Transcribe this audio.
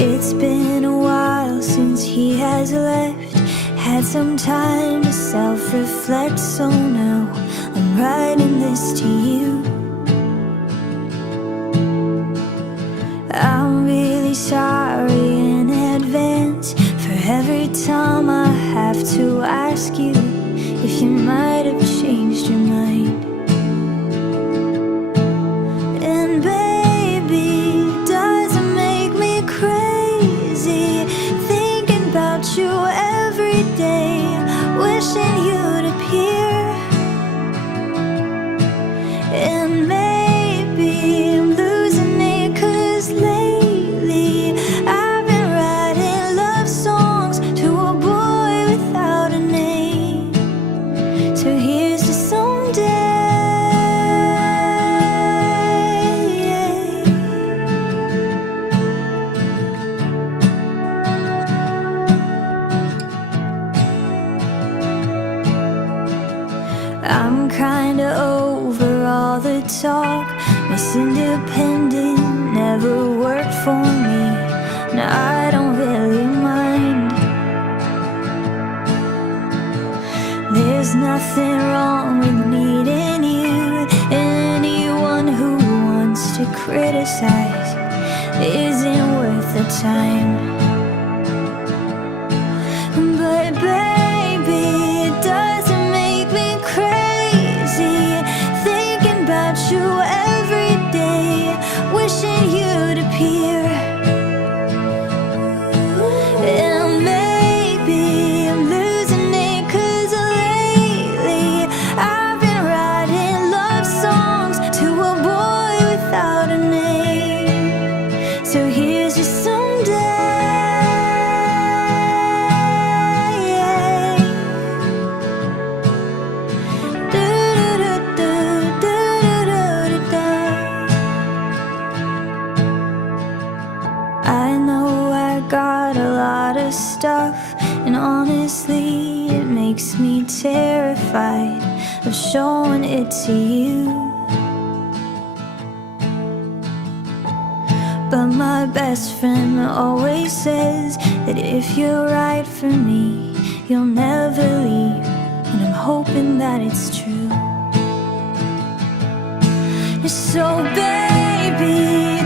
It's been a while since he has left. Had some time to self-reflect, so now I'm writing this to you. I'm really sorry in advance for every time I have to ask you if you might have changed your mind. And baby, does it make me crazy thinking about you every day, wishing you'd appear? And maybe I'm losing it, 'cause lately I've been writing love songs to a boy without a name. So here's to someday. I'm kinda over all the talk. Miss Independent never worked for me. Now I don't really mind. There's nothing wrong with needing you. Anyone who wants to criticize isn't worth the time. But baby, it doesn't make me crazy thinking about you every day, wishing you'd appear. And maybe I'm losing it, 'cause lately I've been writing love songs to a boy without a name. So here's to someday. I know I got a lot of stuff, and honestly it makes me terrified of showing it to you. But my best friend always says that if you're right for me, you'll never leave, and I'm hoping that it's true. So baby,